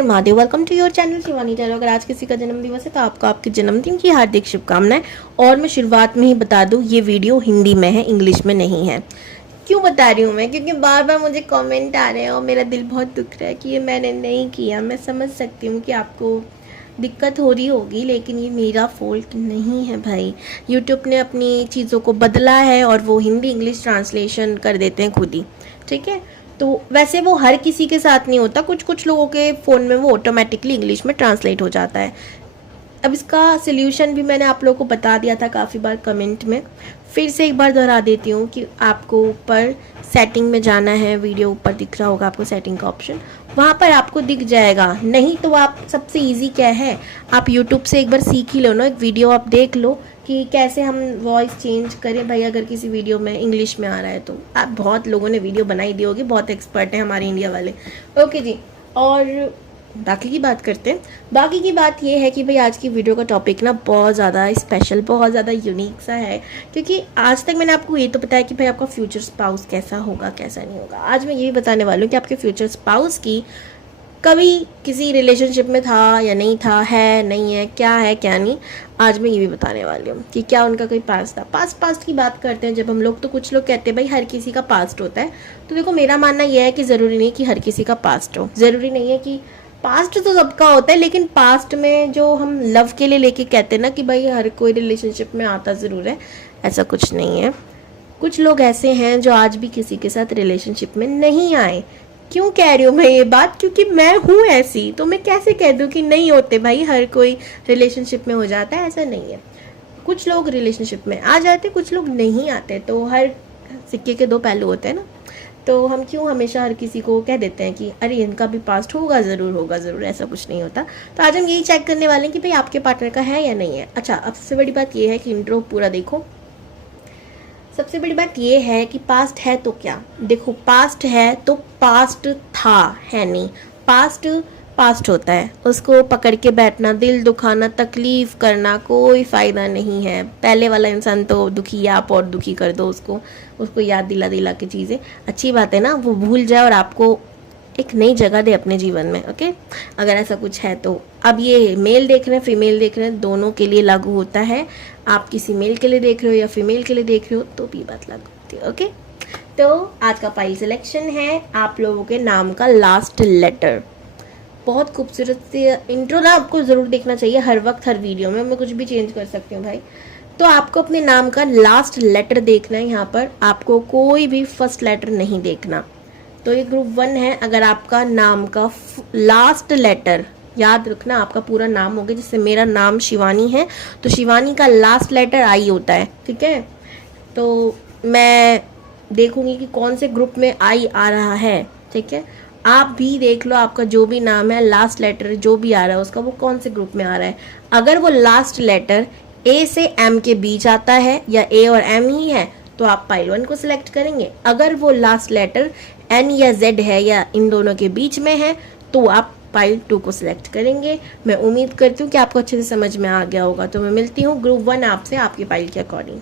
Her Mahadev. Welcome to your channel Shivani tarot. अगर आज किसी का जन्मदिवस है तो आपको आपके जन्मदिन की हार्दिक शुभकामनाएं। और मैं शुरुआत में ही बता दूं, ये वीडियो हिंदी में है, इंग्लिश में नहीं है। क्यों बता रही हूँ मैं? क्योंकि बार बार मुझे कमेंट आ रहे हैं और मेरा दिल बहुत दुख रहा है कि ये मैंने नहीं किया। मैं समझ सकती हूँ कि आपको दिक्कत हो रही होगी, लेकिन ये मेरा फॉल्ट नहीं है भाई। यूट्यूब ने अपनी चीज़ों को बदला है और वो हिंदी इंग्लिश ट्रांसलेशन कर देते हैं खुद ही, ठीक है। तो वैसे वो हर किसी के साथ नहीं होता, कुछ कुछ लोगों के फ़ोन में वो ऑटोमेटिकली इंग्लिश में ट्रांसलेट हो जाता है। अब इसका सोल्यूशन भी मैंने आप लोगों को बता दिया था काफ़ी बार कमेंट में, फिर से एक बार दोहरा देती हूँ कि आपको ऊपर सेटिंग में जाना है। वीडियो ऊपर दिख रहा होगा आपको सेटिंग का ऑप्शन, वहाँ पर आपको दिख जाएगा। नहीं तो आप सबसे इजी क्या है, आप यूट्यूब से एक बार सीख ही लो ना, एक वीडियो आप देख लो कि कैसे हम वॉइस चेंज करें भाई। अगर किसी वीडियो में इंग्लिश में आ रहा है तो आप, बहुत लोगों ने वीडियो बनाई दी होगी, बहुत एक्सपर्ट हैं हमारे इंडिया वाले। ओके जी, और बाकी की बात करते हैं। बाकी की बात ये है कि भाई आज की वीडियो का टॉपिक ना बहुत ज़्यादा स्पेशल, बहुत ज़्यादा यूनिक सा है। क्योंकि आज तक मैंने आपको ये तो बताया कि भाई आपका फ्यूचर स्पाउस कैसा होगा कैसा नहीं होगा। आज मैं यही बताने वाली हूँ कि आपके फ्यूचर स्पाउस की कभी किसी रिलेशनशिप में था या नहीं था, है नहीं है, क्या है क्या नहीं। आज मैं ये भी बताने वाली हूँ कि क्या उनका कोई पास्ट था। पास्ट की बात करते हैं जब हम लोग, तो कुछ लोग कहते हैं भाई हर किसी का पास्ट होता है। तो देखो, मेरा मानना यह है कि ज़रूरी नहीं कि हर किसी का पास्ट हो। ज़रूरी नहीं है कि पास्ट तो सबका होता है, लेकिन पास्ट में जो हम लव के लिए लेके कहते हैं ना कि भाई हर कोई रिलेशनशिप में आता ज़रूर है, ऐसा कुछ नहीं है। कुछ लोग ऐसे हैं जो आज भी किसी के साथ रिलेशनशिप में नहीं आए। क्यों कह रही हूँ मैं ये बात? क्योंकि मैं हूँ ऐसी, तो मैं कैसे कह दूँ कि नहीं होते भाई, हर कोई रिलेशनशिप में हो जाता है, ऐसा नहीं है। कुछ लोग रिलेशनशिप में आ जाते, कुछ लोग नहीं आते। तो हर सिक्के के दो पहलू होते हैं ना। तो हम क्यों हमेशा हर किसी को कह देते हैं कि अरे इनका भी पास्ट होगा ज़रूर, ऐसा कुछ नहीं होता। तो आज हम यही चेक करने वाले हैं कि भाई आपके पार्टनर का है या नहीं है। अच्छा, अब सबसे बड़ी बात ये है कि इंट्रो पूरा देखो। सबसे बड़ी बात ये है कि पास्ट है तो क्या, देखो पास्ट है तो पास्ट था, है नहीं। पास्ट पास्ट होता है, उसको पकड़ के बैठना, दिल दुखाना, तकलीफ करना कोई फ़ायदा नहीं है। पहले वाला इंसान तो दुखी, आप और दुखी कर दो उसको याद दिला दिला के चीज़ें। अच्छी बात है ना, वो भूल जाए और आपको एक नई जगह दे अपने जीवन में। ओके, अगर ऐसा कुछ है तो। अब ये मेल देख रहे हैं फीमेल देख रहे हैं, दोनों के लिए लागू होता है। आप किसी मेल के लिए देख रहे हो या फीमेल के लिए देख रहे हो तो भी बात लागू होती है। ओके, तो आज का फाइल सिलेक्शन है आप लोगों के नाम का लास्ट लेटर। बहुत खूबसूरत सी इंट्रो ना, आपको ज़रूर देखना चाहिए हर वक्त हर वीडियो में। मैं कुछ भी चेंज कर सकती हूँ भाई। तो आपको अपने नाम का लास्ट लेटर देखना है। यहाँ पर आपको कोई भी फर्स्ट लेटर नहीं देखना। तो ये ग्रुप 1 है। अगर आपका नाम का लास्ट लेटर, याद रखना आपका पूरा नाम हो गया, जैसे मेरा नाम शिवानी है तो शिवानी का लास्ट लेटर आई होता है, ठीक है। तो मैं देखूंगी कि कौन से ग्रुप में आई आ रहा है, ठीक है। आप भी देख लो आपका जो भी नाम है, लास्ट लेटर जो भी आ रहा है उसका, वो कौन से ग्रुप में आ रहा है। अगर वो लास्ट लेटर ए से एम के बीच आता है या ए और एम ही है तो आप पाइल 1 को सिलेक्ट करेंगे। अगर वो लास्ट लेटर एन या जेड है या इन दोनों के बीच में है तो आप पाइल 2 को सिलेक्ट करेंगे। मैं उम्मीद करती हूँ कि आपको अच्छे से समझ में आ गया होगा। तो मैं मिलती हूँ ग्रुप 1 आपसे आपकी पाइल के अकॉर्डिंग।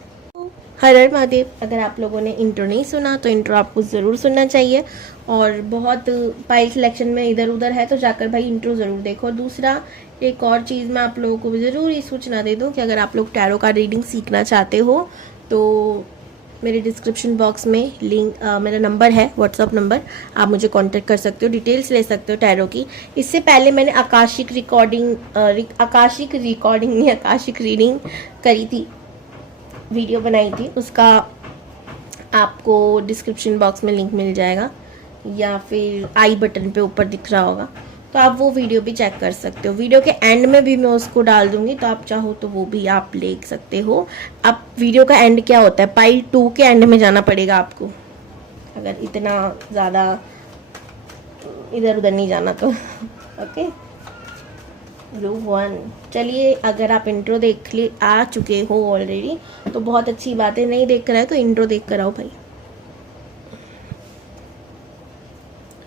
हर हर महादेव। अगर आप लोगों ने इंट्रो नहीं सुना तो इंट्रो आपको ज़रूर सुनना चाहिए। और बहुत पाइल सिलेक्शन में इधर उधर है तो जाकर भाई इंट्रो ज़रूर देखो। और दूसरा, एक और चीज़ मैं आप लोगों को ज़रूर ये सूचना दे दूँ कि अगर आप लोग टैरो का रीडिंग सीखना चाहते हो तो मेरे डिस्क्रिप्शन बॉक्स में लिंक, मेरा नंबर है, व्हाट्सअप नंबर, आप मुझे कांटेक्ट कर सकते हो, डिटेल्स ले सकते हो टैरो की। इससे पहले मैंने आकाशिक रीडिंग करी थी, वीडियो बनाई थी, उसका आपको डिस्क्रिप्शन बॉक्स में लिंक मिल जाएगा या फिर आई बटन पे ऊपर दिख रहा होगा, तो आप वो वीडियो भी चेक कर सकते हो। वीडियो के एंड में भी मैं उसको डाल दूंगी, तो आप चाहो तो वो भी आप देख सकते हो। अब वीडियो का एंड क्या होता है, पाइल 2 के एंड में जाना पड़ेगा आपको, अगर इतना ज़्यादा इधर उधर नहीं जाना तो। Okay, group 1। चलिए, अगर आप इंट्रो देख ले आ चुके हो ऑलरेडी तो बहुत अच्छी बात है, नहीं देख कर आए तो इंट्रो देख कर आओ भाई।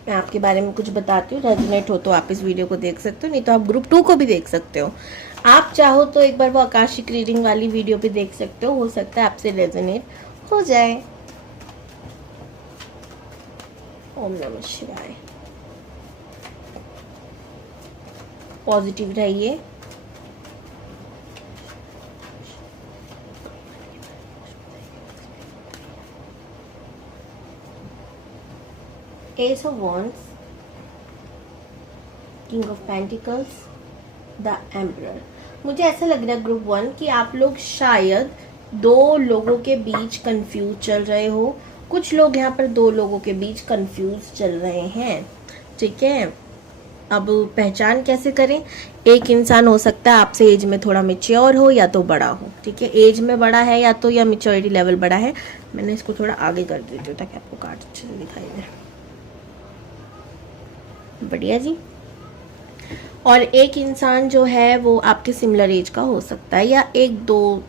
मैं आपके बारे में कुछ बताती हूँ, रेजोनेट हो तो आप इस वीडियो को देख सकते हो, नहीं तो आप ग्रुप 2 को भी देख सकते हो। आप चाहो तो एक बार वो आकाशिक रीडिंग वाली वीडियो भी देख सकते हो सकता है आपसे रेजोनेट हो जाए। ओम नमः शिवाय। पॉजिटिव रहिए। S of wands, king of pentacles, the emperor. मुझे ऐसा लग रहा है ग्रुप 1 कि आप लोग शायद दो लोगों के बीच कंफ्यूज चल रहे हो। कुछ लोग यहाँ पर दो लोगों के बीच कंफ्यूज चल रहे हैं, ठीक है। अब पहचान कैसे करें? एक इंसान हो सकता है आपसे एज में थोड़ा मैच्योर हो या तो बड़ा हो, ठीक है। एज में बड़ा है या तो या मैच्योरिटी लेवल बड़ा है। मैंने इसको थोड़ा आगे कर देती हूँ ताकि आपको कार्ड अच्छे से दिखाई दे। बढ़िया जी। और एक इंसान जो है वो आपके सिमिलर एज का हो सकता है या 1-2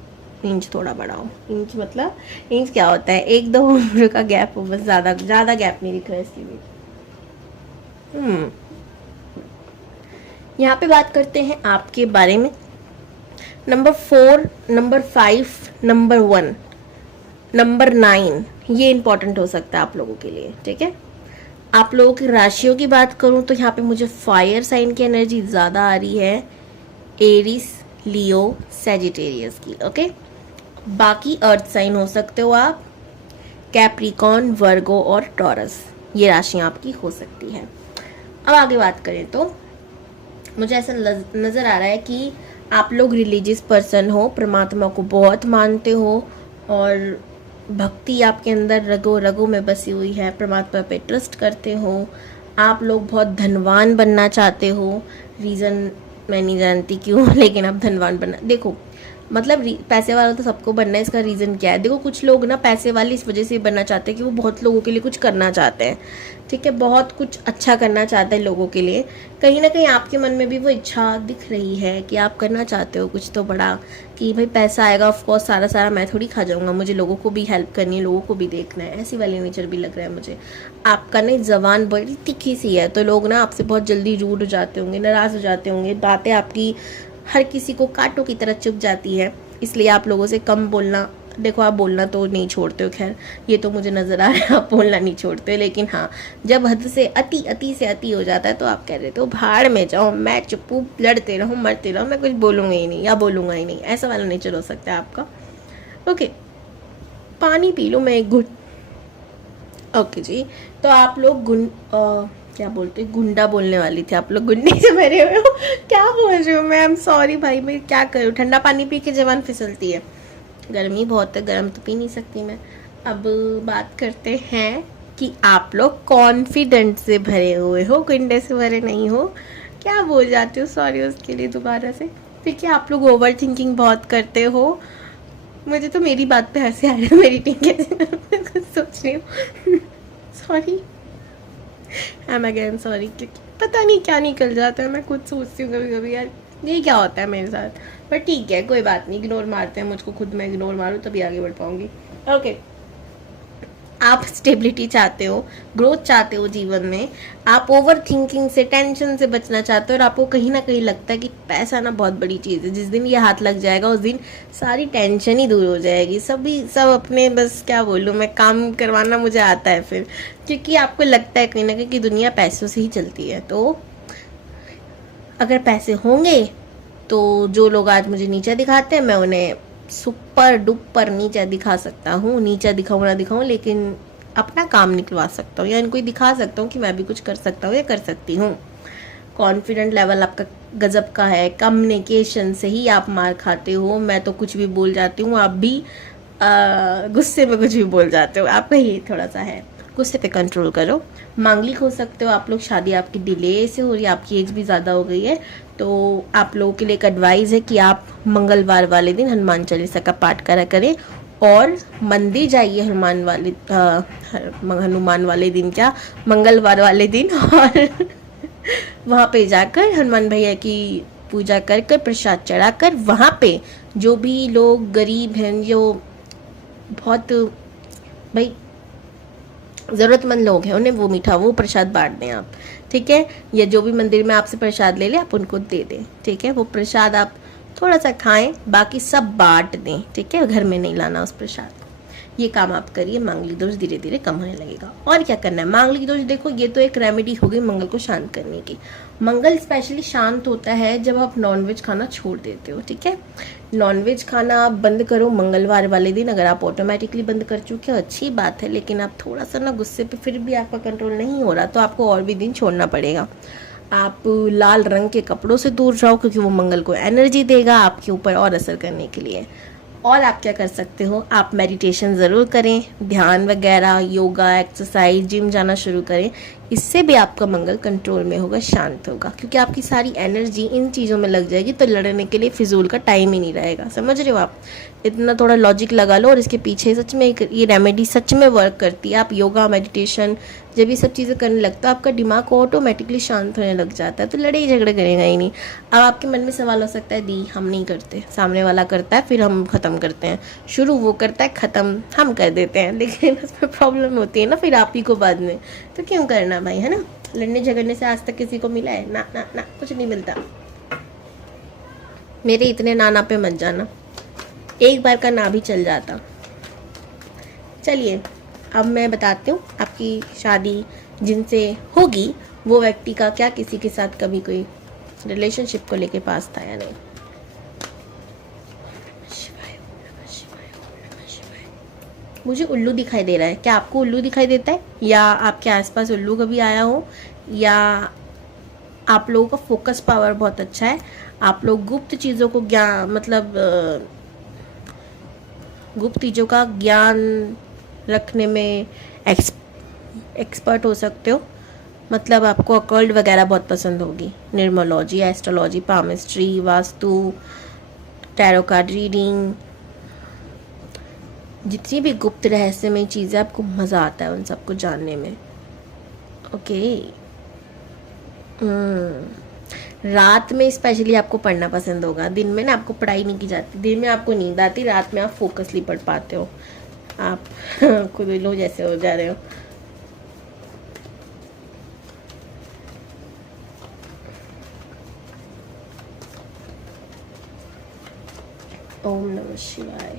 इंच थोड़ा बड़ा हो। इंच मतलब इंच क्या होता है? 1-2 उम्र का गैप हो, बस ज़्यादा गैप नहीं दिख रहा है इसके बीच। यहाँ पे बात करते हैं आपके बारे में। नंबर 4, नंबर 5, नंबर 1, नंबर 9, ये इंपॉर्टेंट हो सकता है आप लोगों के लिए, ठीक है। आप लोगों की राशियों की बात करूं तो यहाँ पे मुझे फायर साइन की एनर्जी ज़्यादा आ रही है, एरिस, लियो, सैजिटेरियस की, ओके। बाकी अर्थ साइन हो सकते हो आप, कैप्रिकॉर्न, वर्गो और टॉरस, ये राशियाँ आपकी हो सकती है। अब आगे बात करें तो मुझे ऐसा नज़र आ रहा है कि आप लोग रिलीजियस पर्सन हो, परमात्मा को बहुत मानते हो और भक्ति आपके अंदर रगो रगो में बसी हुई है, परमात्मा पे ट्रस्ट करते हो। आप लोग बहुत धनवान बनना चाहते हो। रीज़न मैं नहीं जानती क्यों, लेकिन आप धनवान बनना, देखो मतलब पैसे वाला तो सबको बनना है। इसका रीज़न क्या है? देखो कुछ लोग ना पैसे वाले इस वजह से बनना चाहते हैं कि वो बहुत लोगों के लिए कुछ करना चाहते हैं, ठीक है, बहुत कुछ अच्छा करना चाहते हैं लोगों के लिए। कहीं ना कहीं आपके मन में भी वो इच्छा दिख रही है कि आप करना चाहते हो कुछ तो बड़ा, कि भाई पैसा आएगा ऑफकोर्स सारा मैं थोड़ी खा जाऊंगा, मुझे लोगों को भी हेल्प करनी है, लोगों को भी देखना है, ऐसी वाली नेचर भी लग रहा है मुझे। आपका ना जबान बड़ी तिखी सी है, तो लोग ना आपसे बहुत जल्दी रूड हो जाते होंगे, नाराज़ हो जाते होंगे, बातें आपकी हर किसी को कांटों की तरह चुभ जाती है। इसलिए आप लोगों से कम बोलना, देखो आप बोलना तो नहीं छोड़ते हो, खैर ये तो मुझे नज़र आ रहा है आप बोलना नहीं छोड़ते हो, लेकिन हाँ जब हद से अति से अति हो जाता है तो आप कह रहे हो भाड़ में जाओ, मैं चुप्पू, लड़ते रहो मरते रहो, मैं कुछ बोलूँगा ही नहीं या बोलूँगा ही नहीं, ऐसा वाला नेचर हो सकता है आपका। ओके, पानी पी लो, मैं एक घुट। ओके जी, तो आप लोग क्या बोलते, गुंडा बोलने वाली थी, आप लोग गुंडे से भरे हुए हो। क्या बोल रही हूँ मैं? आई एम सॉरी भाई, मैं क्या करूँ, ठंडा पानी पी के जवान फिसलती है, गर्मी बहुत है, गर्म तो पी नहीं सकती मैं। अब बात करते हैं कि आप लोग कॉन्फिडेंट से भरे हुए हो, गुंडे से भरे नहीं हो। क्या बोल जाते हो, सॉरी उसके लिए दोबारा से। ठीक है, आप लोग ओवर थिंकिंग बहुत करते हो। मुझे तो मेरी बात पे हंसी आ रही है, मेरी थिंकिंग सोच रही हूँ सॉरी, I'm again sorry, क्योंकि पता नहीं क्या निकल जाता है, मैं खुद सोचती हूँ कभी कभी यार ये क्या होता है मेरे साथ। पर ठीक है, कोई बात नहीं, इग्नोर मारते हैं मुझको, खुद मैं इग्नोर मारूँ तभी आगे बढ़ पाऊंगी। ओके, आप स्टेबिलिटी चाहते हो, ग्रोथ चाहते हो जीवन में, आप ओवर थिंकिंग से, टेंशन से बचना चाहते हो, और आपको कहीं ना कहीं लगता है कि पैसा ना बहुत बड़ी चीज़ है, जिस दिन ये हाथ लग जाएगा उस दिन सारी टेंशन ही दूर हो जाएगी। सब अपने, बस क्या बोलूँ मैं, काम करवाना मुझे आता है फिर, क्योंकि आपको लगता है कहीं ना कहीं कि दुनिया पैसों से ही चलती है। तो अगर पैसे होंगे तो जो लोग आज मुझे नीचा दिखाते हैं मैं उन्हें सुपर डुपर नीचा दिखा सकता हूँ, नीचा दिखाऊँ ना दिखाऊँ, लेकिन अपना काम निकलवा सकता हूँ या इनको दिखा सकता हूँ कि मैं भी कुछ कर सकता हूँ या कर सकती हूँ। कॉन्फिडेंट लेवल आपका गजब का है, कम्युनिकेशन से ही आप मार खाते हो। मैं तो कुछ भी बोल जाती हूँ, आप भी गुस्से में कुछ भी बोल जाते हो, आपका ये थोड़ा सा है, गुस्से पे कंट्रोल करो। मांगलिक हो सकते हो आप लोग, शादी आपकी डिले से हो रही है, आपकी एज भी ज़्यादा हो गई है, तो आप लोगों के लिए एक एडवाइस है कि आप मंगलवार वाले दिन हनुमान चालीसा का पाठ करा करें और मंदिर जाइए हनुमान वाले दिन, क्या मंगलवार वाले दिन, और वहाँ पे जाकर हनुमान भैया की पूजा कर कर प्रसाद चढ़ाकर, वहाँ पे जो भी लोग गरीब हैं, जो बहुत भाई ज़रूरतमंद लोग हैं, उन्हें वो मीठा वो प्रसाद बांट दें आप, ठीक है। या जो भी मंदिर में आपसे प्रसाद ले ले आप उनको दे दें, ठीक है। वो प्रसाद आप थोड़ा सा खाएं, बाकी सब बांट दें, ठीक है, घर में नहीं लाना उस प्रसाद। ये काम आप करिए, मांगलिक दोष धीरे धीरे कम होने लगेगा। और क्या करना है, मांगलिक दोष देखो ये तो एक रेमेडी हो गई मंगल को शांत करने की। मंगल स्पेशली शांत होता है जब आप नॉनवेज खाना छोड़ देते हो, ठीक है। नॉनवेज खाना आप बंद करो मंगलवार वाले दिन, अगर आप ऑटोमेटिकली बंद कर चुके हो अच्छी बात है, लेकिन आप थोड़ा सा ना गुस्से पे फिर भी आपका कंट्रोल नहीं हो रहा तो आपको और भी दिन छोड़ना पड़ेगा। आप लाल रंग के कपड़ों से दूर रहो क्योंकि वो मंगल को एनर्जी देगा आपके ऊपर और असर करने के लिए। और आप क्या कर सकते हो, आप मेडिटेशन ज़रूर करें, ध्यान वगैरह, योगा, एक्सरसाइज, जिम जाना शुरू करें। इससे भी आपका मंगल कंट्रोल में होगा, शांत होगा, क्योंकि आपकी सारी एनर्जी इन चीज़ों में लग जाएगी तो लड़ने के लिए फिजूल का टाइम ही नहीं रहेगा। समझ रहे हो आप? इतना थोड़ा लॉजिक लगा लो और इसके पीछे सच में ये रेमेडी सच में वर्क करती है। आप योगा, मेडिटेशन जब ये सब चीज़ें करने लगता है आपका दिमाग ऑटोमेटिकली शांत होने लग जाता है, तो लड़ाई झगड़े करेगा ही नहीं। अब आपके मन में सवाल हो सकता है दी हम नहीं करते, सामने वाला करता है फिर हम ख़त्म करते हैं, शुरू वो करता है ख़त्म हम कर देते हैं, लेकिन उसमें प्रॉब्लम होती है ना फिर आप ही को बाद में। तो क्यों करना भाई, है ना? लड़ने झगड़ने से आज तक किसी को मिला है? ना ना ना, कुछ नहीं मिलता। मेरे इतने नाना पे मत जाना, एक बार का ना भी चल जाता। चलिए अब मैं बताती हूँ आपकी शादी जिनसे होगी वो व्यक्ति का क्या किसी के साथ कभी कोई रिलेशनशिप को लेके पास था या नहीं। मुझे उल्लू दिखाई दे रहा है, क्या आपको उल्लू दिखाई देता है, या आपके आसपास उल्लू कभी आया हो, या आप लोगों का फोकस पावर बहुत अच्छा है, आप लोग गुप्त चीज़ों को ज्ञान मतलब गुप्त चीज़ों का ज्ञान रखने में एक्सपर्ट हो सकते हो। मतलब आपको अकल्ट वगैरह बहुत पसंद होगी, numerology, astrology, palmistry, vastu, tarot card reading, जितनी भी गुप्त रहस्यमय चीज़ें आपको मज़ा आता है उन सबको जानने में। ओके। रात में स्पेशली आपको पढ़ना पसंद होगा, दिन में ना आपको पढ़ाई नहीं की जाती, दिन में आपको नींद आती, रात में आप फोकसली पढ़ पाते हो। आप खुद लो जैसे हो जा रहे हो। ओम नमः शिवाय,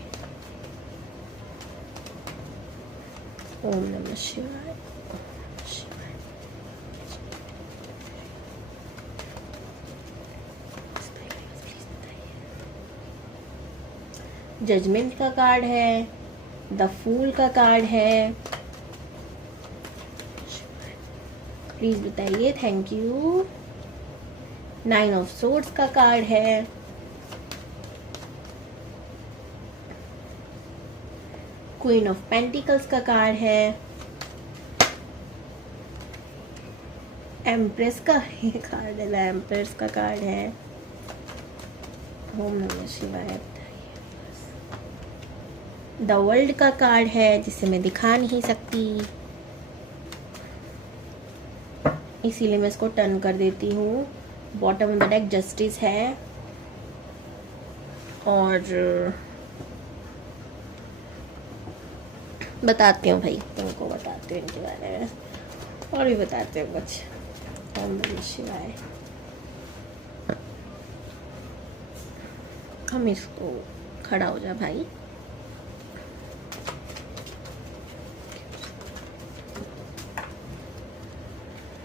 ओम नमः शिवाय। जजमेंट का कार्ड है, द फूल का कार्ड है, प्लीज बताइए, थैंक यू। 9 ऑफ सोर्ड्स का कार्ड है, क्वीन ऑफ पेंटिकल्स का कार्ड है, एम्प्रेस का कार्ड है, एम्प्रेस का कार्ड है। ओम नमः शिवाय। द वर्ल्ड का कार्ड है जिसे मैं दिखा नहीं सकती, इसीलिए मैं इसको टर्न कर देती हूँ। Bottom of the deck justice है, और बताती हूँ भाई तुमको, बताती हूँ इनके बारे में और भी बताते हूँ कुछ। ओम नमः शिवाय। हम इसको खड़ा हो जा भाई।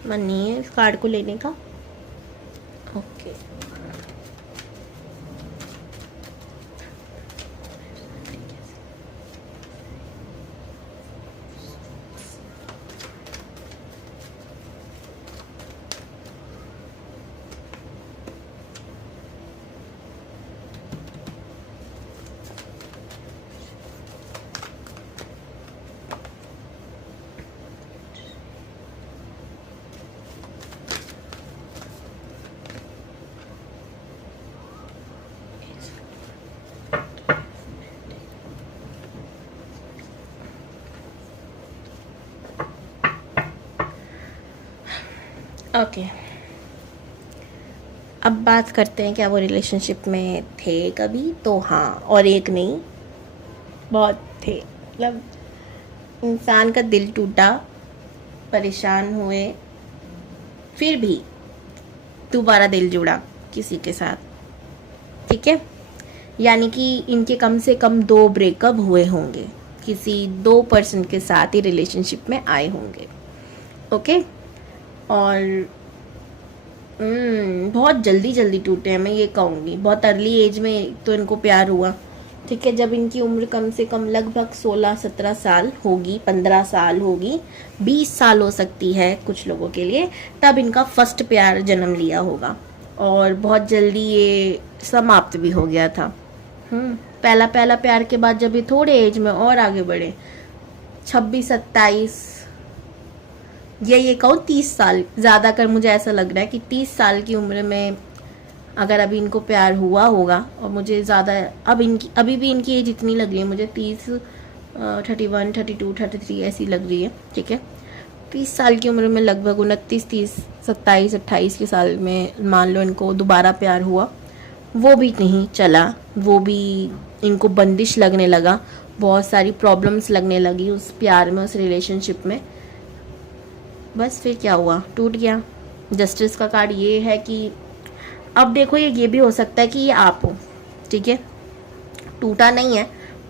मन नहीं है इस कार्ड को लेने का। Okay, okay. अब बात करते हैं क्या वो रिलेशनशिप में थे कभी। तो हाँ, और एक नहीं बहुत थे। मतलब इंसान का दिल टूटा, परेशान हुए, फिर भी दोबारा दिल जुड़ा किसी के साथ, ठीक है। यानी कि इनके कम से कम 2 ब्रेकअप हुए होंगे किसी 2 पर्सन के साथ ही रिलेशनशिप में आए होंगे। ओके, और बहुत जल्दी जल्दी टूटे हैं, मैं ये कहूँगी। बहुत अर्ली एज में तो इनको प्यार हुआ, ठीक है, जब इनकी उम्र कम से कम लगभग 16-17 साल होगी, 15 साल होगी, 20 साल हो सकती है कुछ लोगों के लिए, तब इनका फर्स्ट प्यार जन्म लिया होगा और बहुत जल्दी ये समाप्त भी हो गया था। पहला पहला प्यार के बाद जब ये थोड़े एज में और आगे बढ़े, 26-27 या ये कहूँ 30 साल, ज़्यादा कर मुझे ऐसा लग रहा है कि 30 साल की उम्र में अगर अभी इनको प्यार हुआ होगा, और मुझे ज़्यादा अभी भी इनकी एज इतनी लग रही है मुझे, 30, 31, 32, 33 ऐसी लग रही है, ठीक है। 30 साल की उम्र में लगभग 29, 30, 27, 28 के साल में मान लो इनको दोबारा प्यार हुआ, वो भी नहीं चला, वो भी इनको बंदिश लगने लगा, बहुत सारी प्रॉब्लम्स लगने लगी उस प्यार में, उस रिलेशनशिप में। बस फिर क्या हुआ, टूट गया। जस्टिस का कार्ड ये है कि अब देखो ये भी हो सकता है कि ये आप हो, ठीक है, टूटा नहीं है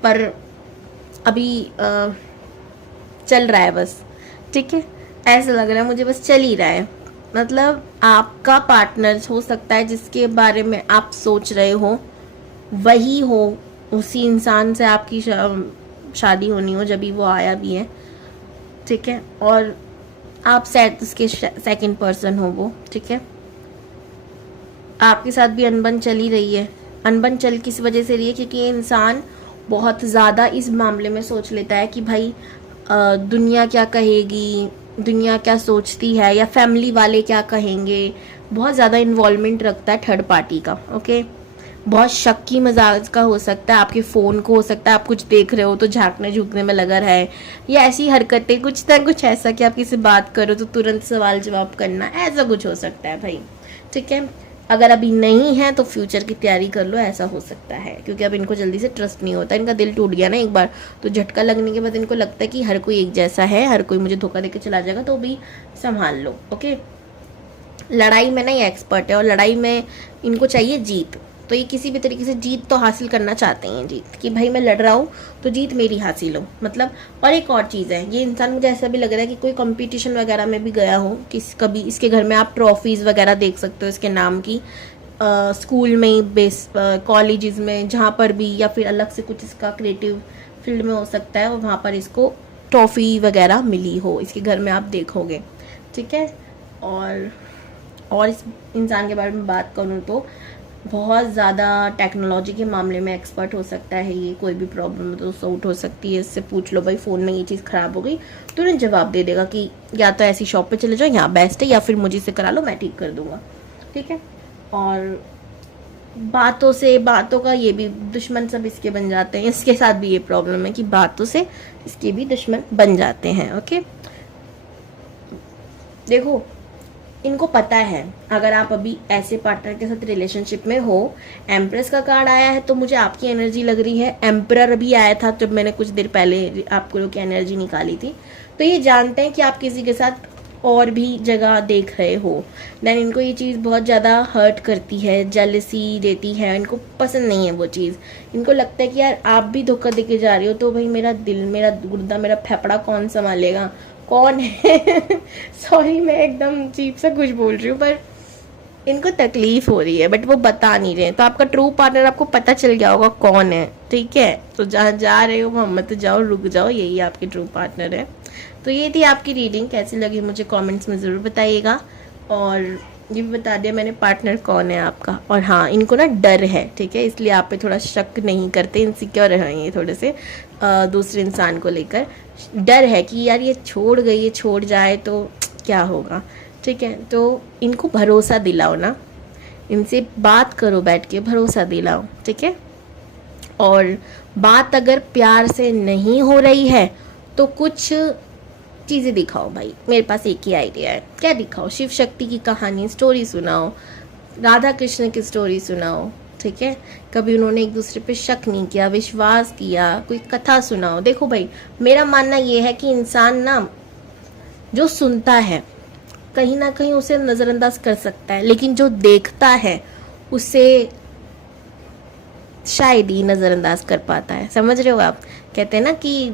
पर अभी चल रहा है बस, ठीक है, ऐसा लग रहा है मुझे बस चल ही रहा है। मतलब आपका पार्टनर हो सकता है जिसके बारे में आप सोच रहे हो वही हो, उसी इंसान से आपकी शादी होनी हो जब भी वो आया भी है, ठीक है, और आप शायद उसके सेकंड पर्सन हो वो, ठीक है। आपके साथ भी अनबन चल ही रही है। अनबन चल किस वजह से रही है, क्योंकि ये इंसान बहुत ज़्यादा इस मामले में सोच लेता है कि भाई दुनिया क्या कहेगी, दुनिया क्या सोचती है, या फैमिली वाले क्या कहेंगे। बहुत ज़्यादा इन्वॉल्वमेंट रखता है थर्ड पार्टी का, ओके। बहुत शक्की मजाज का हो सकता है, आपके फ़ोन को हो सकता है आप कुछ देख रहे हो तो झांकने झुकने में लगा रहा है, या ऐसी हरकतें कुछ ना कुछ ऐसा कि आप किसी बात करो तो तुरंत सवाल जवाब करना, ऐसा कुछ हो सकता है भाई, ठीक है। अगर अभी नहीं है तो फ्यूचर की तैयारी कर लो, ऐसा हो सकता है, क्योंकि अब इनको जल्दी से ट्रस्ट नहीं होता। इनका दिल टूट गया ना एक बार, तो झटका लगने के बाद इनको लगता है कि हर कोई एक जैसा है, हर कोई मुझे धोखा देके चला जाएगा, तो भी संभाल लो, ओके। लड़ाई में नहीं एक्सपर्ट है, और लड़ाई में इनको चाहिए जीत, तो ये किसी भी तरीके से जीत तो हासिल करना चाहते हैं, जीत कि भाई मैं लड़ रहा हूँ तो जीत मेरी हासिल हो, मतलब। और एक और चीज़ है, ये इंसान मुझे ऐसा भी लग रहा है कि कोई कंपटीशन वगैरह में भी गया हो, कभी इसके घर में आप ट्रॉफीज़ वगैरह देख सकते हो इसके नाम की, स्कूल में ही, कॉलेजेस में, जहाँ पर भी, या फिर अलग से कुछ इसका क्रिएटिव फील्ड में हो सकता है, और वहाँ पर इसको ट्रॉफी वगैरह मिली हो, इसके घर में आप देखोगे, ठीक है। और इस इंसान के बारे में बात करूँ तो बहुत ज़्यादा टेक्नोलॉजी के मामले में एक्सपर्ट हो सकता है ये, कोई भी प्रॉब्लम तो सॉल्व हो सकती है, इससे पूछ लो भाई फ़ोन में ये चीज़ ख़राब हो गई, तुरंत जवाब दे देगा कि या तो ऐसी शॉप पे चले जाओ यहाँ बेस्ट है, या फिर मुझे से करा लो मैं ठीक कर दूँगा, ठीक है। और बातों का ये भी दुश्मन सब इसके बन जाते हैं, इसके साथ भी ये प्रॉब्लम है कि बातों से इसके भी दुश्मन बन जाते हैं, ओके। देखो इनको पता है अगर आप अभी ऐसे पार्टनर के साथ रिलेशनशिप में हो, एम्प्रेस का कार्ड आया है तो मुझे आपकी एनर्जी लग रही है, एम्परर भी आया था जब मैंने कुछ देर पहले आपको लोग की एनर्जी निकाली थी, तो ये जानते हैं कि आप किसी के साथ और भी जगह देख रहे हो। देन इनको ये चीज़ बहुत ज़्यादा हर्ट करती है, जेलसी देती है, इनको पसंद नहीं है वो चीज़। इनको लगता है कि यार आप भी धोखा देके जा रहे हो तो भाई मेरा दिल, मेरा गुर्दा, मेरा फेफड़ा कौन संभालेगा, कौन है सॉरी मैं एकदम अजीब सा कुछ बोल रही हूँ, पर इनको तकलीफ हो रही है बट वो बता नहीं रहे हैं। तो आपका ट्रू पार्टनर आपको पता चल गया होगा कौन है, ठीक है। तो जहाँ जा रहे हो वहाँ मत जाओ, रुक जाओ, यही आपके ट्रू पार्टनर है। तो ये थी आपकी रीडिंग, कैसी लगी मुझे कमेंट्स में ज़रूर बताइएगा, और ये भी बता दिया मैंने पार्टनर कौन है आपका। और हाँ, इनको ना डर है, ठीक है, इसलिए आप पे थोड़ा शक नहीं करते, इनसिक्योर हैं ये थोड़े से दूसरे इंसान को लेकर। डर है कि यार ये छोड़ गई, ये छोड़ जाए तो क्या होगा, ठीक है। तो इनको भरोसा दिलाओ ना, इनसे बात करो, बैठ के भरोसा दिलाओ, ठीक है। और बात अगर प्यार से नहीं हो रही है तो कुछ चीज़ें दिखाओ भाई, मेरे पास एक ही आइडिया है, क्या दिखाओ, शिव शक्ति की कहानी, स्टोरी सुनाओ, राधा कृष्ण की स्टोरी सुनाओ, ठीक है। कभी उन्होंने एक दूसरे पे शक नहीं किया, विश्वास किया, कोई कथा सुनाओ। देखो भाई मेरा मानना ये है कि इंसान ना जो सुनता है कहीं ना कहीं उसे नज़रअंदाज कर सकता है, लेकिन जो देखता है उसे शायद ही नज़रअंदाज कर पाता है, समझ रहे हो आप। कहते हैं ना कि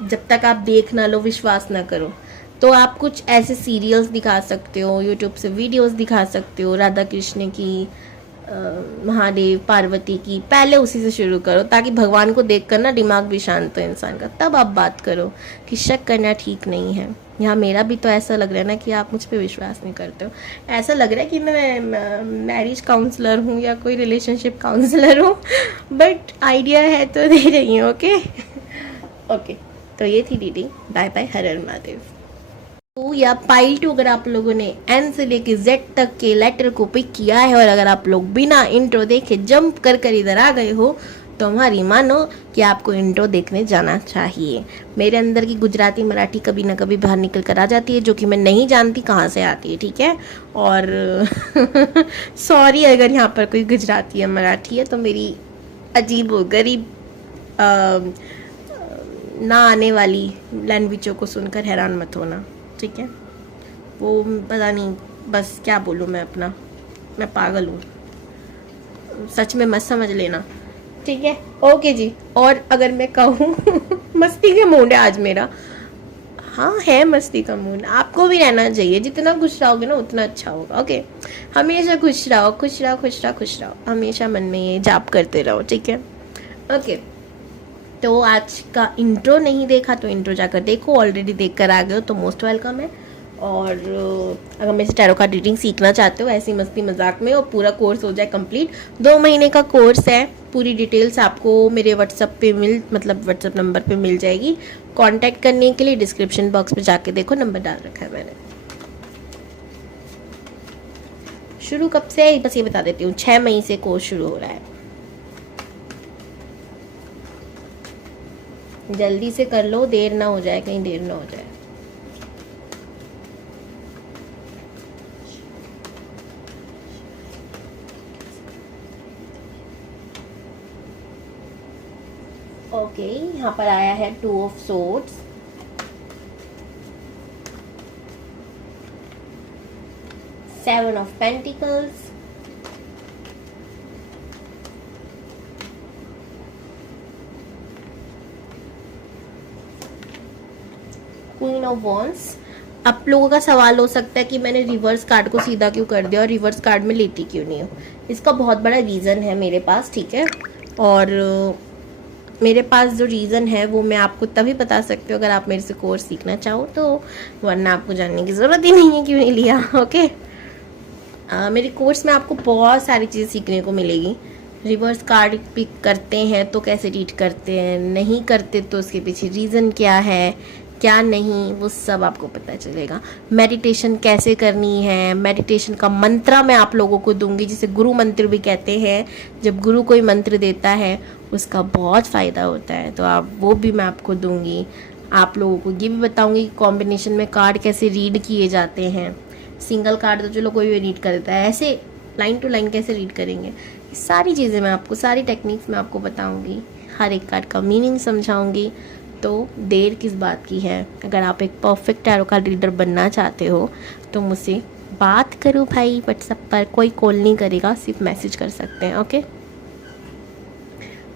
जब तक आप देख ना लो विश्वास ना करो। तो आप कुछ ऐसे सीरियल्स दिखा सकते हो, यूट्यूब से वीडियोस दिखा सकते हो, राधा कृष्ण की, महादेव पार्वती की, पहले उसी से शुरू करो ताकि भगवान को देखकर ना दिमाग भी शांत हो इंसान का, तब आप बात करो कि शक करना ठीक नहीं है। यहाँ मेरा भी तो ऐसा लग रहा है ना कि आप मुझ पर विश्वास नहीं करते हो, ऐसा लग रहा है कि मैं मैरिज काउंसलर हूँ या कोई रिलेशनशिप काउंसलर हूँ, बट आइडिया है तो दे रही हूँ। ओके ओके, तो ये थी रीडिंग। बाय बाय, हर हर महादेव। या पाइल 2 अगर आप लोगों ने एन से लेके जेड तक के लेटर को पिक किया है और अगर आप लोग बिना इंट्रो देखे जंप कर कर इधर आ गए हो तो हमारी मानो कि आपको इंट्रो देखने जाना चाहिए। मेरे अंदर की गुजराती मराठी कभी ना कभी बाहर निकल कर आ जाती है, जो कि मैं नहीं जानती कहाँ से आती है, ठीक है। और सॉरी अगर यहाँ पर कोई गुजराती या मराठी है तो मेरी अजीब गरीब ना आने वाली लैंग्वेजों को सुनकर हैरान मत होना, ठीक है। वो पता नहीं, बस क्या बोलूँ मैं अपना, मैं पागल हूँ, सच में मत समझ लेना, ठीक है। ओके जी। और अगर मैं कहूँ मस्ती का मूड है आज मेरा, हाँ है मस्ती का मूड, आपको भी रहना चाहिए, जितना खुश रहोगे ना उतना अच्छा होगा। ओके, हमेशा खुश रहो, खुश रहो, खुश रहो, खुश रहो, हमेशा मन में ये जाप करते रहो, ठीक है। ओके, तो आज का इंट्रो नहीं देखा तो इंट्रो जाकर देखो, ऑलरेडी देख कर आ गए हो तो मोस्ट वेलकम है। और अगर मेरे से टैरो कार्ड रीडिंग सीखना चाहते हो ऐसी मस्ती मजाक में और पूरा कोर्स हो जाए कंप्लीट, 2 महीने का कोर्स है, पूरी डिटेल्स आपको मेरे व्हाट्सएप पे व्हाट्सएप नंबर पे मिल जाएगी। कांटेक्ट करने के लिए डिस्क्रिप्शन बॉक्स में जाके देखो, नंबर डाल रखा है मैंने। शुरू कब से है बस ये बता देती हूँ, 6 मई से कोर्स शुरू हो रहा है, जल्दी से कर लो, देर ना हो जाए, कहीं देर ना हो जाए। ओके, यहाँ पर आया है 2 of swords, seven of pentacles, queen of wands. आप लोगों का सवाल हो सकता है कि मैंने रिवर्स कार्ड को सीधा क्यों कर दिया और रिवर्स कार्ड में लेती क्यों नहीं हूँ। इसका बहुत बड़ा रीज़न है मेरे पास, ठीक है। और मेरे पास जो रीज़न है वो मैं आपको तभी बता सकती हूँ अगर आप मेरे से कोर्स सीखना चाहो तो, वरना आपको जानने की ज़रूरत ही नहीं है क्यों नहीं लिया। ओके, मेरे कोर्स में आपको बहुत सारी चीज़ें सीखने को मिलेगी। रिवर्स कार्ड पिक करते हैं तो कैसे रीड करते हैं, नहीं करते तो उसके पीछे रीज़न क्या है क्या नहीं, वो सब आपको पता चलेगा। मेडिटेशन कैसे करनी है, मेडिटेशन का मंत्र मैं आप लोगों को दूंगी, जिसे गुरु मंत्र भी कहते हैं। जब गुरु कोई मंत्र देता है उसका बहुत फ़ायदा होता है, तो आप वो भी मैं आपको दूंगी। आप लोगों को ये भी बताऊंगी कि कॉम्बिनेशन में कार्ड कैसे रीड किए जाते हैं। सिंगल कार्ड तो चलो कोई भी रीड कर देता है, ऐसे लाइन टू लाइन कैसे रीड करेंगे, सारी चीज़ें मैं आपको, सारी टेक्निक्स मैं आपको बताऊंगी, हर एक कार्ड का मीनिंग समझाऊंगी। तो देर किस बात की है, अगर आप एक परफेक्ट टैरो कार्ड रीडर बनना चाहते हो तो मुझसे बात करो भाई, व्हाट्सएप पर, कोई कॉल नहीं करेगा, सिर्फ मैसेज कर सकते हैं। ओके,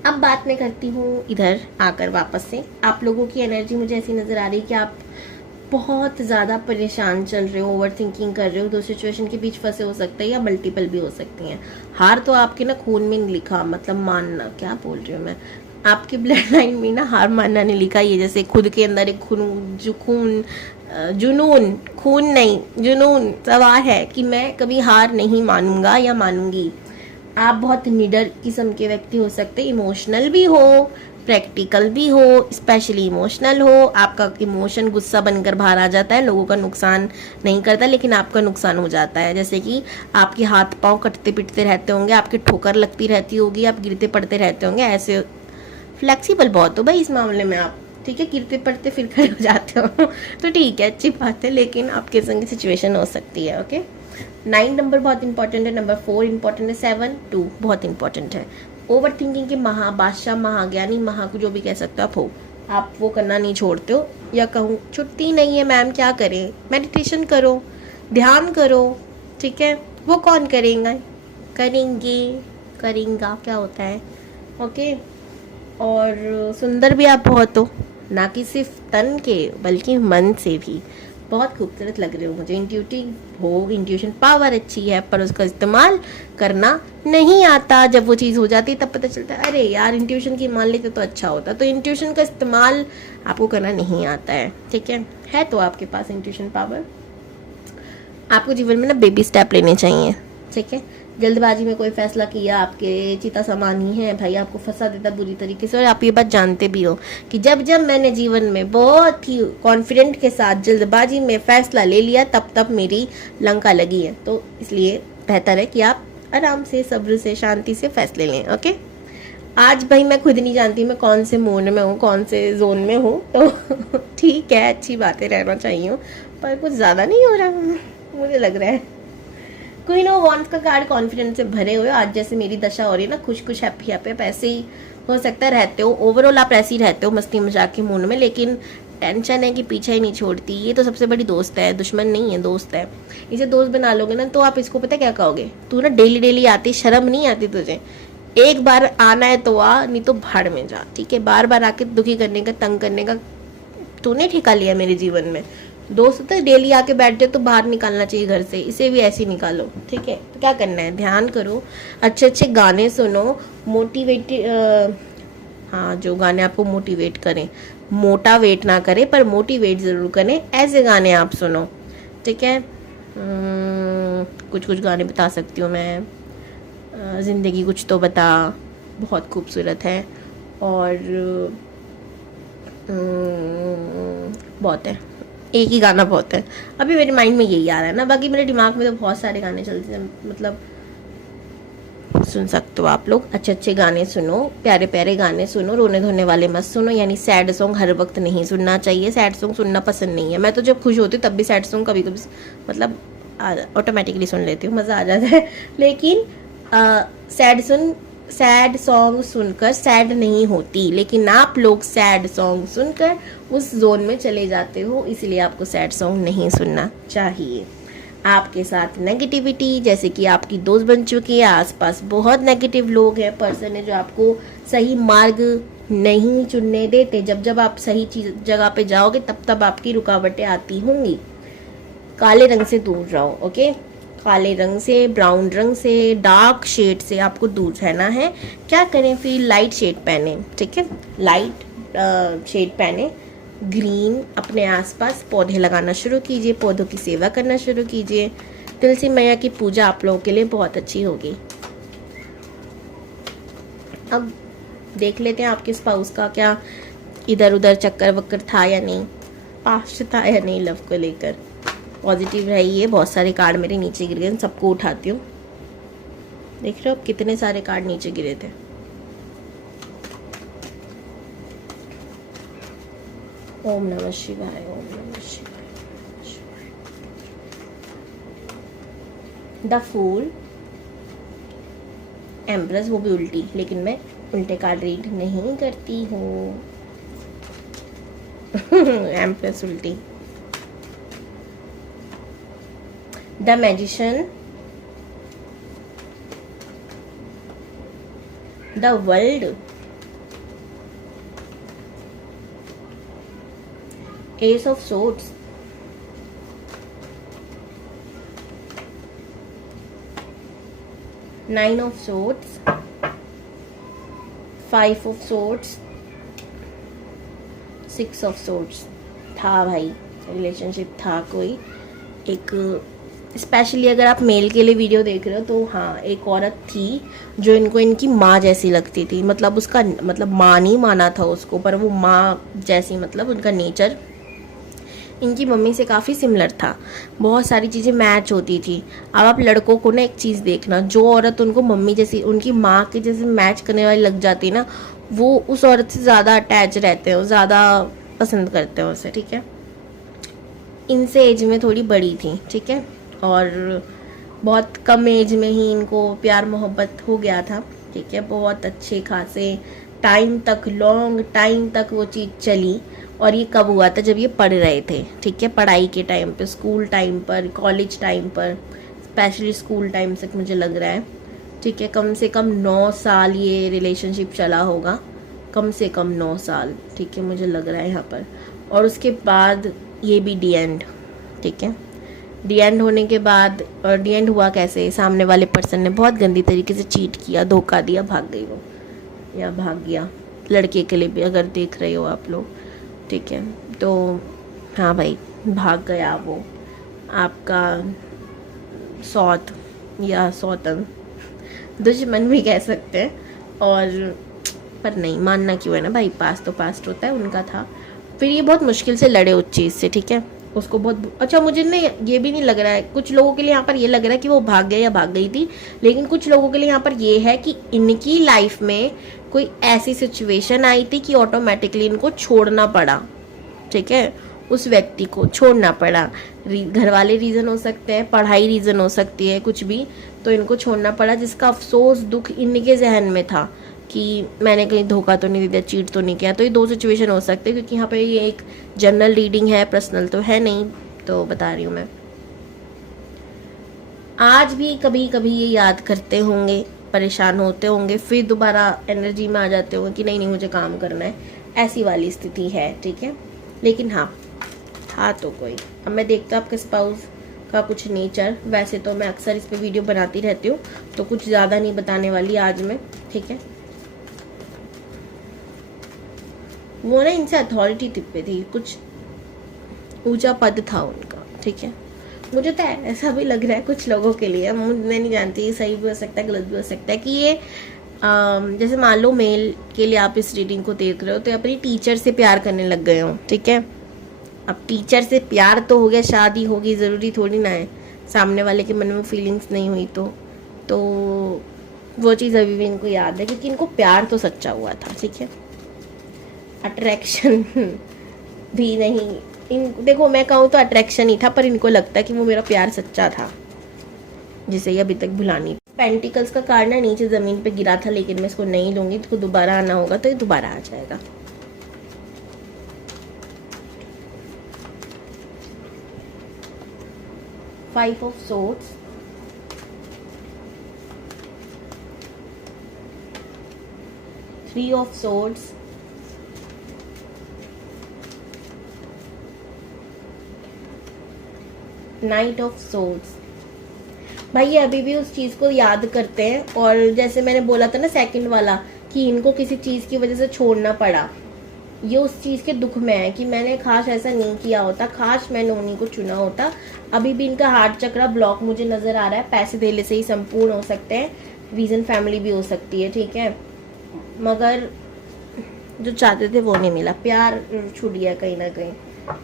अब बात मैं करती हूँ इधर आकर वापस से। आप लोगों की एनर्जी मुझे ऐसी नज़र आ रही है कि आप बहुत ज़्यादा परेशान चल रहे हो, ओवर थिंकिंग कर रहे हो, 2 सिचुएशन के बीच फंसे हो सकते हैं या मल्टीपल भी हो सकती हैं। हार तो आपके ना खून में नहीं लिखा, मतलब मानना, क्या बोल रही हूँ मैं, आपकी ब्लड लाइन में ना हार मानना नहीं लिखा। ये जैसे खुद के अंदर एक जुनून, खून नहीं जुनून सवार है कि मैं कभी हार नहीं मानूंगा या मानूंगी। आप बहुत निडर किस्म के व्यक्ति हो सकते, इमोशनल भी हो, प्रैक्टिकल भी हो, स्पेशली इमोशनल हो। आपका इमोशन गुस्सा बनकर बाहर आ जाता है, लोगों का नुकसान नहीं करता लेकिन आपका नुकसान हो जाता है। जैसे कि आपके हाथ पांव कटते पिटते रहते होंगे, आपके ठोकर लगती रहती होगी, आप गिरते पड़ते रहते होंगे, ऐसे फ्लेक्सिबल बहुत हो भाई इस मामले में आप, ठीक है। गिरते पड़ते फिर खड़े हो जाते हो तो ठीक है, अच्छी बात है, लेकिन आपके संग सिचुएशन हो सकती है। ओके, 9 नंबर बहुत इंपॉर्टेंट है, नंबर 4 इंपॉर्टेंट है, 7 2 बहुत इंपॉर्टेंट है। ओवर थिंकिंग के बादशाह, महाज्ञानी, को जो भी कह सकते हो आप वो करना नहीं छोड़ते हो। या कहूँ छुट्टी नहीं है मैम, क्या करें, मेडिटेशन करो, ध्यान करो, ठीक है। वो कौन करेंगे, करेंगा क्या होता है। ओके, और सुंदर भी आप बहुत हो, ना कि सिर्फ तन के बल्कि मन से भी। बहुत खूबसूरत लग रहे हो मुझे। इंट्यूटिव हो, इंट्यूशन पावर अच्छी है, पर उसका इस्तेमाल करना नहीं आता। जब वो चीज़ हो जाती है तब पता चलता है अरे यार इंट्यूशन की मान लेते तो अच्छा होता। तो इंट्यूशन का इस्तेमाल आपको करना नहीं आता है, ठीक है तो आपके पास इंट्यूशन पावर। आपको जीवन में ना बेबी स्टेप लेने चाहिए, ठीक है। जल्दबाजी में कोई फैसला किया, आपके चिता समान ही है भाई, आपको फंसा देता बुरी तरीके से। और आप ये बात जानते भी हो कि जब जब मैंने जीवन में बहुत ही कॉन्फिडेंट के साथ जल्दबाजी में फैसला ले लिया तब तब मेरी लंका लगी है। तो इसलिए बेहतर है कि आप आराम से, सब्र से, शांति से फैसले लें। ओके, आज भाई मैं खुद नहीं जानती मैं कौन से मोड में हूँ, कौन से जोन में हूँ, तो ठीक है, अच्छी बातें रहना चाहिए, पर कुछ ज़्यादा नहीं हो रहा मुझे लग रहा है। क्वीन ऑफ वॉन्ड्स का कार्ड कॉन्फिडेंस से भरे हुए। आज जैसे मेरी दशा हो रही है ना, खुश खुश हैप्पी हैप्पी, ऐसे ही हो सकता है रहते हो। ओवरऑल आप ऐसे ही रहते हो मस्ती मजाक के मूड में, लेकिन टेंशन है कि पीछा ही नहीं छोड़ती। ये तो सबसे बड़ी दोस्त है, दुश्मन नहीं है, दोस्त है। इसे दोस्त बना लोगे ना तो आप इसको पता क्या कहोगे, तू ना डेली डेली आती, शर्म नहीं आती तुझे? एक बार आना है तो आ, नहीं तो भाड़ में जा, ठीक है। बार बार आके दुखी करने का, तंग करने का तूने ठेका लिया मेरे जीवन में। दोस्त तो डेली आके बैठ जाए तो बाहर निकालना चाहिए घर से, इसे भी ऐसे ही निकालो, ठीक है। तो क्या करना है, ध्यान करो, अच्छे अच्छे गाने सुनो, हाँ जो गाने आपको मोटिवेट करें, मोटावेट ना करें पर मोटिवेट ज़रूर करें, ऐसे गाने आप सुनो, ठीक है। कुछ कुछ गाने बता सकती हूँ मैं। ज़िंदगी कुछ तो बता, बहुत खूबसूरत है। और बहुत है, एक ही गाना बहुत है, अभी मेरे माइंड में यही आ रहा है ना, बाकी मेरे दिमाग में तो बहुत सारे गाने चलते हैं, मतलब सुन सकते हो आप लोग। अच्छे अच्छे गाने सुनो, प्यारे प्यारे गाने सुनो, रोने धोने वाले मत सुनो। यानी सैड सॉन्ग हर वक्त नहीं सुनना चाहिए, सैड सॉन्ग सुनना पसंद नहीं है। मैं तो जब खुश होती हूँ तब भी सैड सॉन्ग कभी कभी मतलब ऑटोमेटिकली सुन लेती हूँ, मज़ा आ जाता है। लेकिन सैड सॉन्ग सुनकर सैड नहीं होती, लेकिन आप लोग सैड सॉन्ग सुनकर उस जोन में चले जाते हो, इसलिए आपको सैड सॉन्ग नहीं सुनना चाहिए। आपके साथ नेगेटिविटी, जैसे कि आपकी दोस्त बन चुकी है, आसपास बहुत नेगेटिव लोग हैं, पर्सन है जो आपको सही मार्ग नहीं चुनने देते। जब जब आप सही चीज जगह पे जाओगे तब तब आपकी रुकावटें आती होंगी। काले रंग से दूर रहो, ओके। काले रंग से, ब्राउन रंग से, डार्क शेड से आपको दूर रहना है। क्या करें फिर, लाइट शेड पहने, ठीक है, लाइट शेड पहने। ग्रीन अपने आसपास पौधे लगाना शुरू कीजिए, पौधों की सेवा करना शुरू कीजिए। तुलसी मैया की पूजा आप लोगों के लिए बहुत अच्छी होगी। अब देख लेते हैं आपके स्पाउस का क्या इधर उधर चक्कर वक्कर था या नहीं, पास्ट था या नहीं लव को लेकर। पॉजिटिव रहिए। बहुत सारे कार्ड मेरे नीचे गिर गए, सबको उठाती हूँ। देख रहे हो कितने सारे कार्ड नीचे गिरे थे। ओम नमः शिवाय, ओम नमः शिवाय। द फूल, एम्प्रेस, वो भी उल्टी, लेकिन मैं उल्टे कार्ड रीड नहीं करती हूँ। एम्प्रेस उल्टी। The magician, the world, S of swords, nine of swords, five of swords, six of swords. था भाई, रिलेशनशिप था कोई एक, स्पेशली अगर आप मेल के लिए वीडियो देख रहे हो तो हाँ, एक औरत थी जो इनको इनकी माँ जैसी लगती थी। मतलब उसका मतलब माँ नहीं माना था उसको, पर वो माँ जैसी, मतलब उनका नेचर इनकी मम्मी से काफ़ी सिमिलर था, बहुत सारी चीज़ें मैच होती थी। अब आप लड़कों को ना एक चीज़ देखना, जो औरत उनको मम्मी जैसी, उनकी माँ के जैसे मैच करने वाली लग जाती है ना, वो उस औरत से ज़्यादा अटैच रहते हैं, ज़्यादा पसंद करते हैं उसे, ठीक है। इनसे एज में थोड़ी बड़ी थी, ठीक है, और बहुत कम एज में ही इनको प्यार मोहब्बत हो गया था, ठीक है। बहुत अच्छे खासे टाइम तक, लॉन्ग टाइम तक वो चीज़ चली। और ये कब हुआ था, जब ये पढ़ रहे थे, ठीक है, पढ़ाई के टाइम पे, स्कूल टाइम पर, कॉलेज टाइम पर, स्पेशली स्कूल टाइम से मुझे लग रहा है, ठीक है। कम से कम 9 साल ये रिलेशनशिप चला होगा, कम से कम 9 साल, ठीक है, मुझे लग रहा है यहाँ पर। और उसके बाद ये भी डी एंड, ठीक है। डी एंड होने के बाद, और डी एंड हुआ कैसे, सामने वाले पर्सन ने बहुत गंदी तरीके से चीट किया, धोखा दिया, भाग गई वो, या भाग गया, लड़के के लिए भी अगर देख रहे हो आप लोग, ठीक है। तो हाँ भाई, भाग गया वो, आपका सौत या सौतन, दुश्मन भी कह सकते हैं। और पर नहीं मानना क्यों है ना भाई, पास तो पास्ट होता है, उनका था। फिर ये बहुत मुश्किल से लड़े उस चीज़ से, ठीक है। उसको बहुत अच्छा, मुझे नहीं ये भी नहीं लग रहा है, कुछ लोगों के लिए यहाँ पर ये लग रहा है कि वो भाग गया या भाग गई थी, लेकिन कुछ लोगों के लिए यहाँ पर ये है कि इनकी लाइफ में कोई ऐसी सिचुएशन आई थी कि ऑटोमेटिकली इनको छोड़ना पड़ा, ठीक है, उस व्यक्ति को छोड़ना पड़ा। घर वाले रीज़न हो सकते हैं, पढ़ाई रीज़न हो सकती है, कुछ भी, तो इनको छोड़ना पड़ा, जिसका अफसोस दुख इनके जहन में था कि मैंने कहीं धोखा तो नहीं दिया, चीट तो नहीं किया। तो ये 2 सिचुएशन हो सकते हैं, क्योंकि यहाँ पे ये एक जनरल रीडिंग है, पर्सनल तो है नहीं, तो बता रही हूँ मैं। आज भी कभी कभी ये याद करते होंगे, परेशान होते होंगे, फिर दोबारा एनर्जी में आ जाते होंगे कि नहीं नहीं मुझे काम करना है, ऐसी वाली स्थिति है, ठीक है। लेकिन हाँ तो कोई, अब मैं देखता हूँ आपके स्पाउस का कुछ नेचर। वैसे तो मैं अक्सर इस पे वीडियो बनाती रहती हूँ, तो कुछ ज़्यादा नहीं बताने वाली आज मैं, ठीक है। वो ना इनसे अथॉरिटी पे थी, कुछ ऊंचा पद था उनका, ठीक है। मुझे तो ऐसा भी लग रहा है कुछ लोगों के लिए, मैं नहीं जानती, सही भी हो सकता है, गलत भी हो सकता है, कि ये जैसे मान लो मेल के लिए आप इस रीडिंग को देख रहे हो, तो अपनी टीचर से प्यार करने लग गए हो, ठीक है। अब टीचर से प्यार तो हो गया, शादी होगी, ज़रूरी थोड़ी ना है सामने वाले के मन में फीलिंग्स नहीं हुई तो वो चीज़ अभी भी इनको याद है, क्योंकि इनको प्यार तो सच्चा हुआ था, ठीक है। अट्रैक्शन भी नहीं, इन देखो मैं कहूँ तो अट्रैक्शन ही था, पर इनको लगता है कि वो मेरा प्यार सच्चा था, जिसे ये अभी तक भुला नहीं। पेंटिकल्स का कार्ड ना नीचे ज़मीन पे गिरा था, लेकिन मैं इसको नहीं लूँगी, इसको दोबारा आना होगा, तो ये दोबारा आ जाएगा। Five of swords, three of swords, night of swords. भाई ये अभी भी उस चीज़ को याद करते हैं, और जैसे मैंने बोला था ना सेकंड वाला, कि इनको किसी चीज़ की वजह से छोड़ना पड़ा, ये उस चीज़ के दुख में है कि मैंने खास ऐसा नहीं किया होता, खास मैंने उन्हीं को चुना होता। अभी भी इनका हार्ट चक्रा ब्लॉक मुझे नज़र आ रहा है, पैसे देने से ही संपूर्ण हो सकते हैं, रीज़न फैमिली भी हो सकती है, ठीक है। मगर जो चाहते थे वो नहीं मिला, प्यार छूट गया कहीं ना कहीं,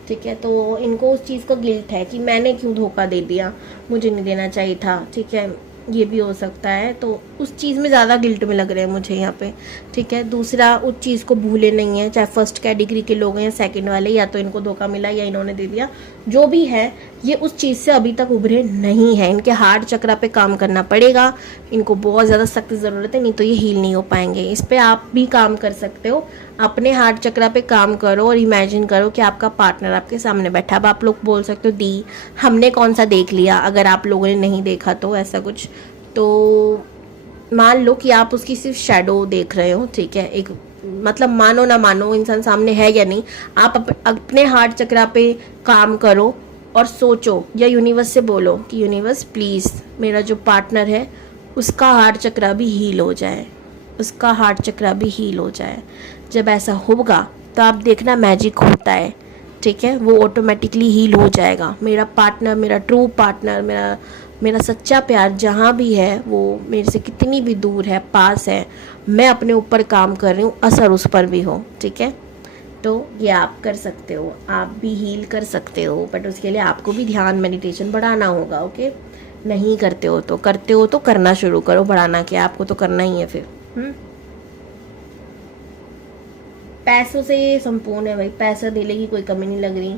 ठीक है। तो इनको उस चीज़ का गिल्ट है कि मैंने क्यों धोखा दे दिया, मुझे नहीं देना चाहिए था, ठीक है, ये भी हो सकता है। तो उस चीज़ में ज़्यादा गिल्ट में लग रहे हैं मुझे यहाँ पे, ठीक है। दूसरा, उस चीज़ को भूले नहीं है, चाहे फर्स्ट कैटेगरी के लोग हैं या सेकंड वाले, या तो इनको धोखा मिला या इन्होंने दे दिया, जो भी है, ये उस चीज़ से अभी तक उभरे नहीं है। इनके हार्ट चक्रा पे काम करना पड़ेगा, इनको बहुत ज़्यादा सख्त ज़रूरत है, नहीं तो ये हील नहीं हो पाएंगे। इस पर आप भी काम कर सकते हो, अपने हार्ट चक्रा पे काम करो और इमेजिन करो कि आपका पार्टनर आपके सामने बैठा। अब आप लोग बोल सकते हो दी हमने कौन सा देख लिया, अगर आप लोगों ने नहीं देखा तो ऐसा कुछ, तो मान लो कि आप उसकी सिर्फ शैडो देख रहे हो, ठीक है। एक मतलब मानो ना मानो इंसान सामने है या नहीं, आप अपने हार्ट चक्रा पे काम करो और सोचो या यूनिवर्स से बोलो कि यूनिवर्स प्लीज़ मेरा जो पार्टनर है उसका हार्ट चक्रा भी हील हो जाए, उसका हार्ट चक्रा भी हील हो जाए। जब ऐसा होगा तो आप देखना मैजिक होता है, ठीक है, वो ऑटोमेटिकली हील हो जाएगा। मेरा पार्टनर, मेरा ट्रू पार्टनर, मेरा सच्चा प्यार जहाँ भी है, वो मेरे से कितनी भी दूर है, पास है, मैं अपने ऊपर काम कर रही हूँ, असर उस पर भी हो, ठीक है। तो ये आप कर सकते हो, आप भी हील कर सकते हो, बट उसके लिए आपको भी ध्यान मेडिटेशन बढ़ाना होगा, ओके। नहीं करते हो तो करना शुरू करो, बढ़ाना क्या, आपको तो करना ही है फिर। पैसों से ये संपूर्ण है भाई, पैसा देने की कोई कमी नहीं लग रही।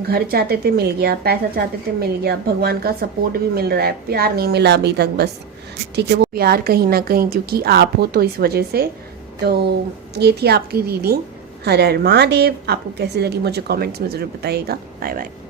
घर चाहते थे मिल गया, पैसा चाहते थे मिल गया, भगवान का सपोर्ट भी मिल रहा है, प्यार नहीं मिला अभी तक बस, ठीक है। वो प्यार कहीं ना कहीं क्योंकि आप हो तो इस वजह से। तो ये थी आपकी रीडिंग। हर हर महादेव। आपको कैसी लगी मुझे कमेंट्स में ज़रूर बताइएगा। Bye bye.